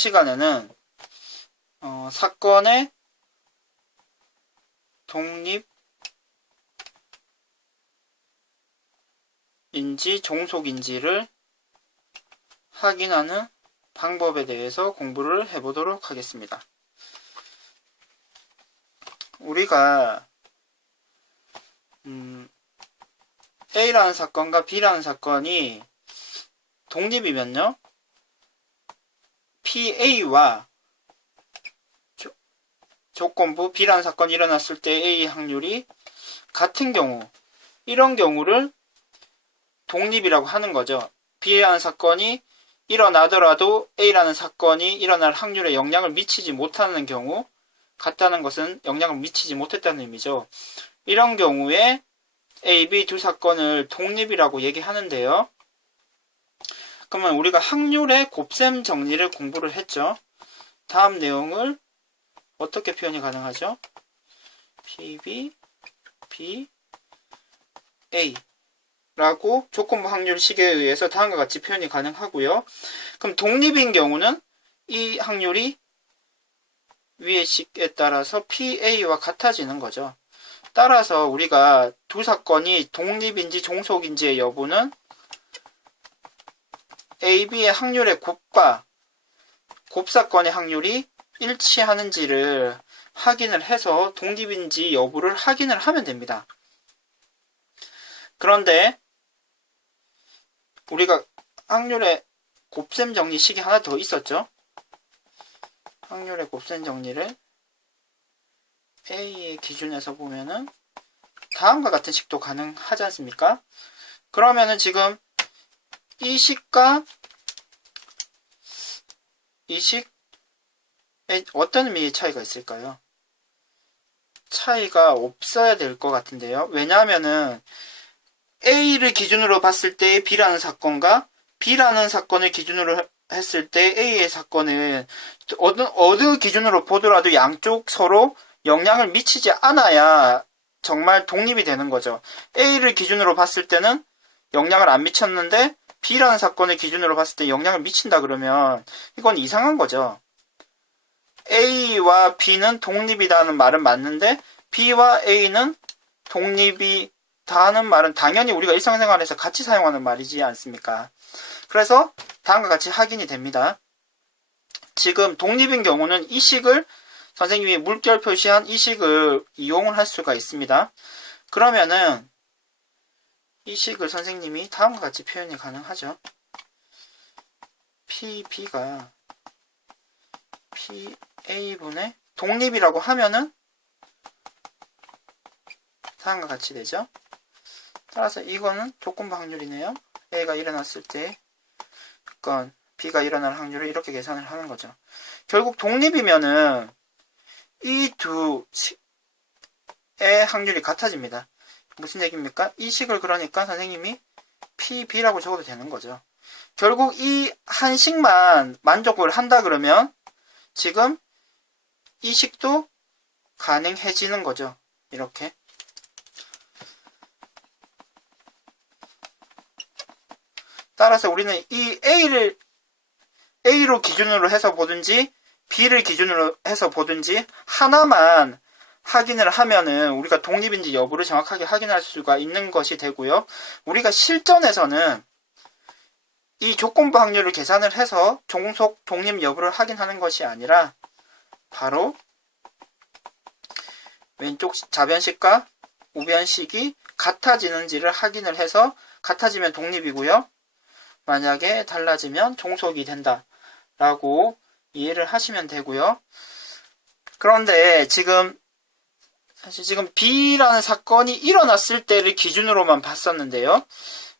시간에는 사건의 독립인지 종속인지를 확인하는 방법에 대해서 공부를 해보도록 하겠습니다. 우리가 A라는 사건과 B라는 사건이 독립이면요, PA와 조건부 B라는 사건이 일어났을 때 A의 확률이 같은 경우, 이런 경우를 독립이라고 하는 거죠. B라는 사건이 일어나더라도 A라는 사건이 일어날 확률에 영향을 미치지 못하는 경우, 같다는 것은 영향을 미치지 못했다는 의미죠. 이런 경우에 A, B 두 사건을 독립이라고 얘기하는데요. 그러면 우리가 확률의 곱셈 정리를 공부를 했죠. 다음 내용을 어떻게 표현이 가능하죠? PB, B, A 라고 조건부 확률식에 의해서 다음과 같이 표현이 가능하고요. 그럼 독립인 경우는 이 확률이 위의 식에 따라서 PA와 같아지는 거죠. 따라서 우리가 두 사건이 독립인지 종속인지의 여부는 A, B의 확률의 곱과 곱사건의 확률이 일치하는지를 확인을 해서 독립인지 여부를 확인을 하면 됩니다. 그런데 우리가 확률의 곱셈 정리식이 하나 더 있었죠. 확률의 곱셈 정리를 A의 기준에서 보면은 다음과 같은 식도 가능하지 않습니까? 그러면은 지금 이 식과 이 식에 어떤 의미의 차이가 있을까요? 차이가 없어야 될 것 같은데요. 왜냐하면은 A를 기준으로 봤을 때 B라는 사건과 B라는 사건을 기준으로 했을 때 A의 사건은 어느 기준으로 보더라도 양쪽 서로 영향을 미치지 않아야 정말 독립이 되는 거죠. A를 기준으로 봤을 때는 영향을 안 미쳤는데 B라는 사건을 기준으로 봤을 때 영향을 미친다 그러면 이건 이상한 거죠. A와 B는 독립이다는 말은 맞는데 B와 A는 독립이다는 말은 당연히 우리가 일상생활에서 같이 사용하는 말이지 않습니까? 그래서 다음과 같이 확인이 됩니다. 지금 독립인 경우는 이 식을 선생님이 물결 표시한 이 식을 이용을 할 수가 있습니다. 그러면은 이 식을 선생님이 다음과 같이 표현이 가능하죠. PB가 PA분의 독립이라고 하면은 다음과 같이 되죠. 따라서 이거는 조건부 확률이네요. A가 일어났을 때 건 B가 일어날 확률을 이렇게 계산을 하는 거죠. 결국 독립이면은 이 두 의 확률이 같아집니다. 무슨 얘기입니까? 이 식을 그러니까 선생님이 PB라고 적어도 되는 거죠. 결국 이 한 식만 만족을 한다 그러면 지금 이 식도 가능해지는 거죠. 이렇게. 따라서 우리는 이 A를 A로 기준으로 해서 보든지 B를 기준으로 해서 보든지 하나만 확인을 하면은 우리가 독립인지 여부를 정확하게 확인할 수가 있는 것이 되고요. 우리가 실전에서는 이 조건부 확률을 계산을 해서 종속 독립 여부를 확인하는 것이 아니라 바로 왼쪽 좌변식과 우변식이 같아지는지를 확인을 해서 같아지면 독립이고요. 만약에 달라지면 종속이 된다 라고 이해를 하시면 되고요. 그런데 사실 지금 B라는 사건이 일어났을 때를 기준으로만 봤었는데요.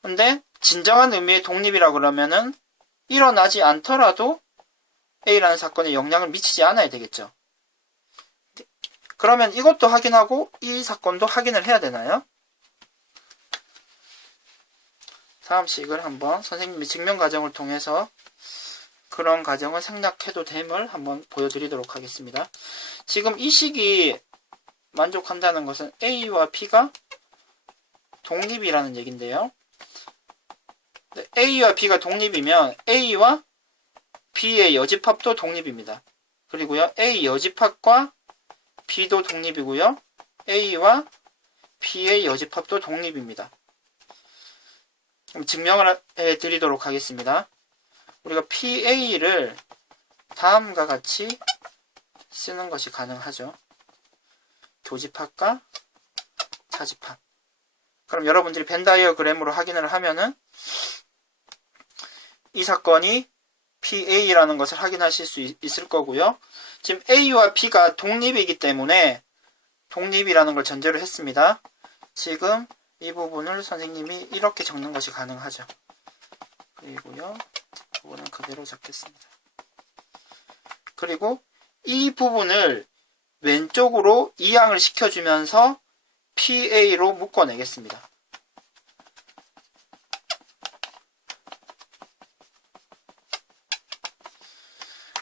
근데 진정한 의미의 독립이라 그러면은 일어나지 않더라도 A라는 사건에 영향을 미치지 않아야 되겠죠. 그러면 이것도 확인하고 이 사건도 확인을 해야 되나요? 다음 식을 한번 선생님의 증명 과정을 통해서 그런 과정을 생략해도 됨을 한번 보여드리도록 하겠습니다. 지금 이 식이 만족한다는 것은 A와 B가 독립이라는 얘기인데요. A와 B가 독립이면 A와 B의 여집합도 독립입니다. 그리고요, A 여집합과 B도 독립이고요, A와 B의 여집합도 독립입니다. 그럼 증명을 해드리도록 하겠습니다. 우리가 PA를 다음과 같이 쓰는 것이 가능하죠. 교집합과 차집합. 그럼 여러분들이 벤 다이어그램으로 확인을 하면은 이 사건이 PA라는 것을 확인하실 수 있을 거고요. 지금 A와 B가 독립이기 때문에 독립이라는 걸 전제로 했습니다. 지금 이 부분을 선생님이 이렇게 적는 것이 가능하죠. 그리고요, 부분은 그대로 적겠습니다. 그리고 이 부분을 왼쪽으로 이항을 시켜주면서 PA로 묶어내겠습니다.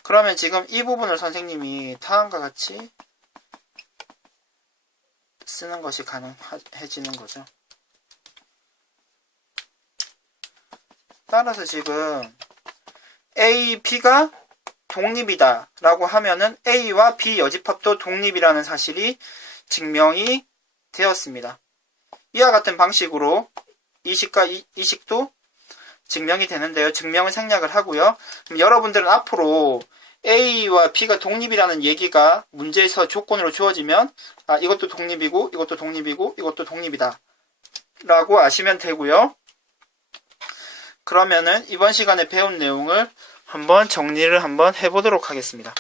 그러면 지금 이 부분을 선생님이 다음과 같이 쓰는 것이 가능해지는 거죠. 따라서 지금 A, B가 독립이다 라고 하면은 A와 B 여집합도 독립이라는 사실이 증명이 되었습니다. 이와 같은 방식으로 이식과 이식도 증명이 되는데요. 증명을 생략을 하고요. 그럼 여러분들은 앞으로 A와 B가 독립이라는 얘기가 문제에서 조건으로 주어지면 이것도 독립이고 이것도 독립이고 이것도 독립이다 라고 아시면 되고요. 그러면은 이번 시간에 배운 내용을 한번 정리를 한번 해보도록 하겠습니다.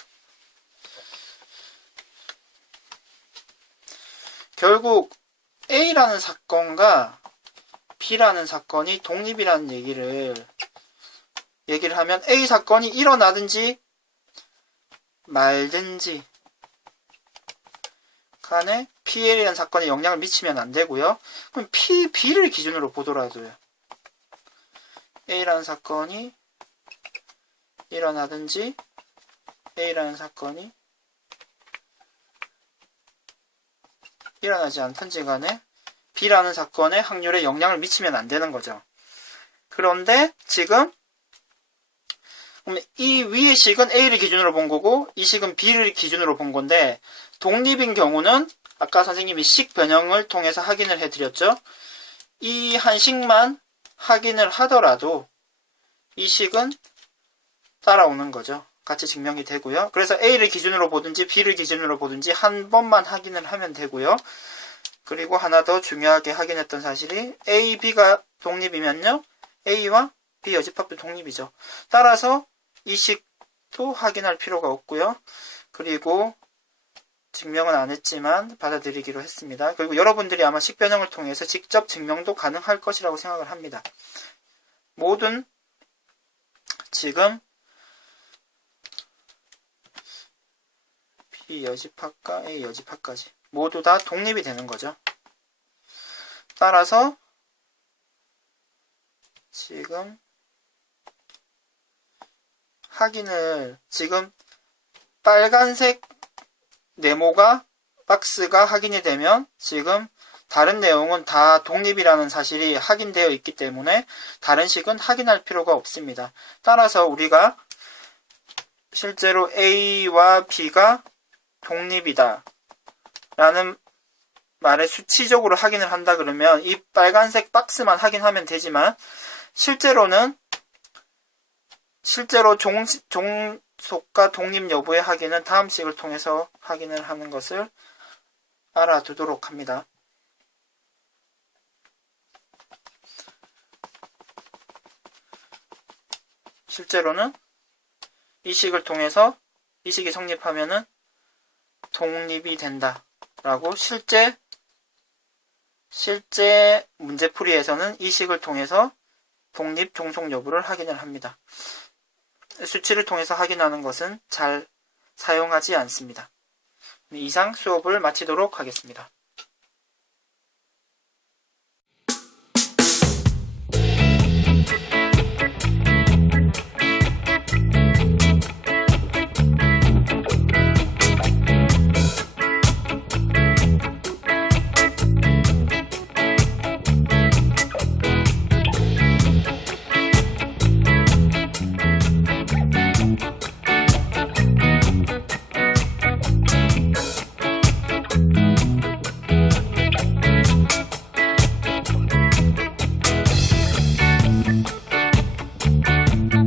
결국 A라는 사건과 B라는 사건이 독립이라는 얘기를 하면 A 사건이 일어나든지 말든지 간에 PL이라는 사건에 영향을 미치면 안 되고요. 그럼 B를 기준으로 보더라도요. A라는 사건이 일어나든지 A라는 사건이 일어나지 않든지 간에 B라는 사건의 확률에 영향을 미치면 안 되는 거죠. 그런데 지금 이 위의 식은 A를 기준으로 본 거고 이 식은 B를 기준으로 본 건데 독립인 경우는 아까 선생님이 식 변형을 통해서 확인을 해드렸죠. 이 한 식만 확인을 하더라도 이 식은 따라오는 거죠. 같이 증명이 되고요. 그래서 A를 기준으로 보든지 B를 기준으로 보든지 한 번만 확인을 하면 되고요. 그리고 하나 더 중요하게 확인했던 사실이 A, B가 독립이면요. A와 B 여집합도 독립이죠. 따라서 이 식도 확인할 필요가 없고요. 그리고 증명은 안 했지만 받아들이기로 했습니다. 그리고 여러분들이 아마 식 변형을 통해서 직접 증명도 가능할 것이라고 생각을 합니다. 모든 지금 B 여집합과 A 여집합까지 모두 다 독립이 되는 거죠. 따라서 지금 확인을 지금 빨간색 네모가 박스가 확인이 되면 지금 다른 내용은 다 독립이라는 사실이 확인되어 있기 때문에 다른 식은 확인할 필요가 없습니다. 따라서 우리가 실제로 A와 B가 독립이다 라는 말을 수치적으로 확인을 한다 그러면 이 빨간색 박스만 확인하면 되지만 실제로 종속과 독립 여부의 확인은 다음 식을 통해서 확인을 하는 것을 알아두도록 합니다. 실제로는 이 식을 통해서 이 식이 성립하면은 독립이 된다 라고 실제 문제풀이에서는 이 식을 통해서 독립 종속 여부를 확인을 합니다. 수치를 통해서 확인하는 것은 잘 사용하지 않습니다. 이상 수업을 마치도록 하겠습니다.